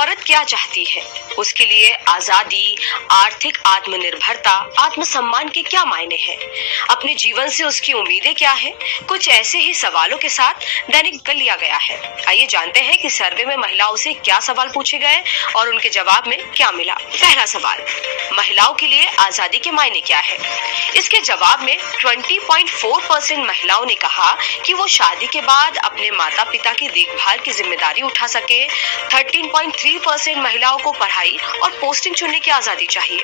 औरत क्या चाहती है? उसके लिए आजादी, आर्थिक आत्मनिर्भरता, आत्मसम्मान के क्या मायने हैं? अपने जीवन से उसकी उम्मीदें क्या हैं? कुछ ऐसे ही सवालों के साथ दैनिक कल लिया गया है। आइए जानते हैं कि सर्वे में महिलाओं से क्या सवाल पूछे गए और उनके जवाब में क्या मिला। पहला सवाल, महिलाओं के लिए आजादी के मायने क्या है? इसके जवाब में 20.4% महिलाओं ने कहा कि वो शादी के बाद अपने माता पिता की देखभाल की जिम्मेदारी उठा सके। 13.3% महिलाओं को पढ़ाई और पोस्टिंग चुनने की आजादी चाहिए।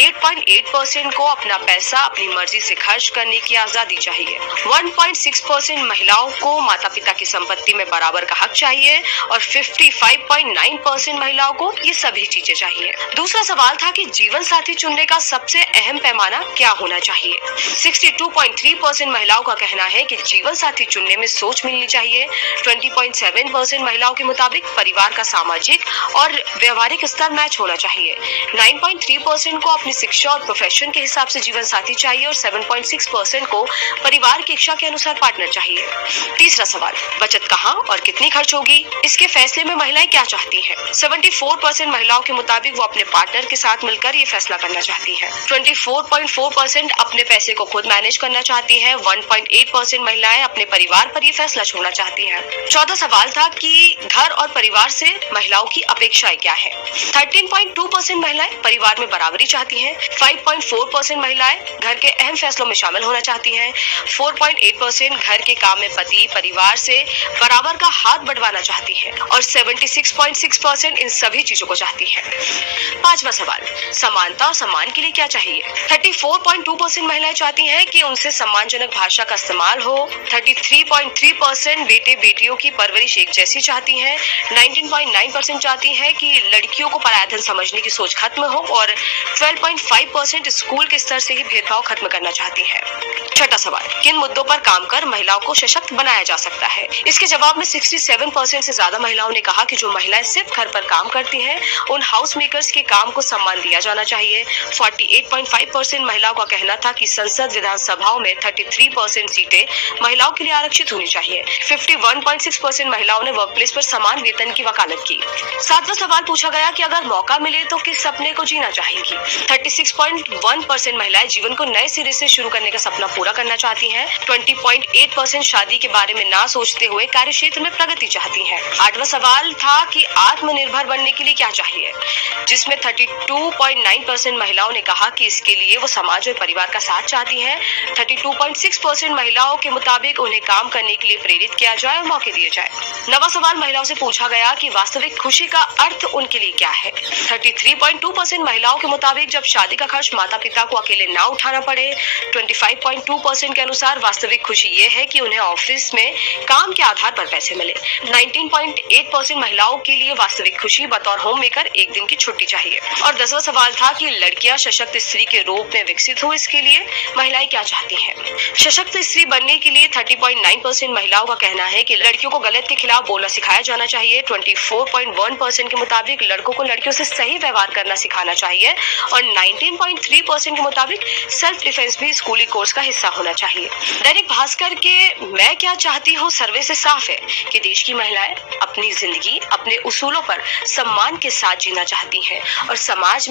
8.8% को अपना पैसा अपनी मर्जी से खर्च करने की आजादी चाहिए। 1.6% महिलाओं को माता पिता की संपत्ति में बराबर का हक चाहिए और 55.9% महिलाओं को ये सभी चीजें चाहिए। दूसरा सवाल था कि जीवन साथी चुनने का सबसे अहम पैमाना क्या होना चाहिए? 62.3% महिलाओं का कहना है कि जीवन साथी चुनने में सोच मिलनी चाहिए। 20.7% महिलाओं के मुताबिक परिवार का सामाजिक और व्यवहारिक स्तर मैच होना चाहिए। 9.3% को अपनी शिक्षा और प्रोफेशन के हिसाब से जीवन साथी चाहिए और 7.6% को परिवार की इच्छा के अनुसार पार्टनर चाहिए। तीसरा सवाल, बचत कहाँ और कितनी खर्च होगी? इसके फैसले में महिलाएं क्या चाहती हैं? 74% महिलाओं के मुताबिक वो अपने पार्टनर के साथ मिलकर ये फैसला करना चाहती हैं। 24.4% अपने पैसे को खुद मैनेज करना चाहती हैं। 1.8% महिलाएं अपने परिवार पर ये फैसला छोड़ना चाहती हैं। चौथा सवाल था कि घर और परिवार से महिलाओं की अपेक्षाएं क्या है? 13.2% महिलाएं परिवार में बराबरी चाहती हैं। 5.4% महिलाएं घर के अहम फैसलों में शामिल होना चाहती हैं। 4.8% घर के काम में पति परिवार से बराबर का हाथ बंटवाना चाहती हैं और 76.6% इन सभी चीजों को चाहती हैं। पांचवा सवाल, समानता और सम्मान के लिए क्या चाहिए? 34.2% महिलाएं चाहती हैं कि उनसे सम्मानजनक भाषा का इस्तेमाल हो। 33.3% बेटे बेटियों की परवरिश एक जैसी चाहती हैं। 19.9% चाहती हैं कि लड़कियों को पराया धन समझने की सोच खत्म हो और 12.5% स्कूल के स्तर से ही भेदभाव खत्म करना चाहती हैं। छठा सवाल, किन मुद्दों पर काम कर महिलाओं को सशक्त बनाया जा सकता है? इसके जवाब में 67% से ज्यादा महिलाओं ने कहा कि जो महिलाएं सिर्फ घर पर काम करती हैं उन हाउस मेकर्स के काम को सम्मान दिया जाना चाहिए। 48.5% महिलाओं का कहना था कि संसद विधानसभाओं में 33% सीटें महिलाओं के लिए आरक्षित होनी चाहिए। 51.6% महिलाओं ने वर्कप्लेस पर समान वेतन की वकालत की। सातवां सवाल पूछा गया कि अगर मौका मिले तो किस सपने को जीना चाहेंगी? 36.1% महिलाएं जीवन को नए सिरे से शुरू करने का सपना पूरा करना चाहती हैं। 20.8% शादी के बारे में ना सोचते हुए कार्य क्षेत्र में प्रगति चाहती हैं। आठवां सवाल था कि आत्मनिर्भर बनने के लिए क्या चाहिए, जिसमें 32.9% महिलाओं ने कहा कि इसके लिए वो समाज और परिवार का साथ चाहती हैं। 32.6% महिलाओं के मुताबिक उन्हें काम करने के लिए प्रेरित किया जाए और मौके दिए जाए। नवा सवाल महिलाओं से पूछा गया कि वास्तविक खुशी का अर्थ उनके लिए क्या है? 33.2% महिलाओं के मुताबिक जब शादी का खर्च माता पिता को अकेले ना उठाना पड़े। 25.2% के अनुसार वास्तविक खुशी ये है कि उन्हें ऑफिस में काम के आधार पर पैसे मिले। 19.8% महिलाओं के लिए वास्तविक खुशी बतौर होम मेकर एक दिन की छुट्टी चाहिए। और 10वां सवाल था कि लड़कियां सशक्त स्त्री के रूप में विकसित हो, इसके लिए महिलाएं क्या चाहती हैं? सशक्त स्त्री बनने के लिए 30.9% महिलाओं का कहना है कि लड़कियों को गलत के खिलाफ बोलना सिखाया जाना चाहिए। 24.1% के मुताबिक लड़कों को लड़कियों से सही व्यवहार करना सिखाना चाहिए और 19.3% के मुताबिक सेल्फ डिफेंस भी स्कूली कोर्स का हिस्सा होना चाहिए। दैनिक भास्कर के मैं क्या चाहती हूँ सर्वे से साफ है कि देश की महिलाएं अपनी जिंदगी अपने उसूलों पर सम्मान के साथ जीना चाहती हैं और समाज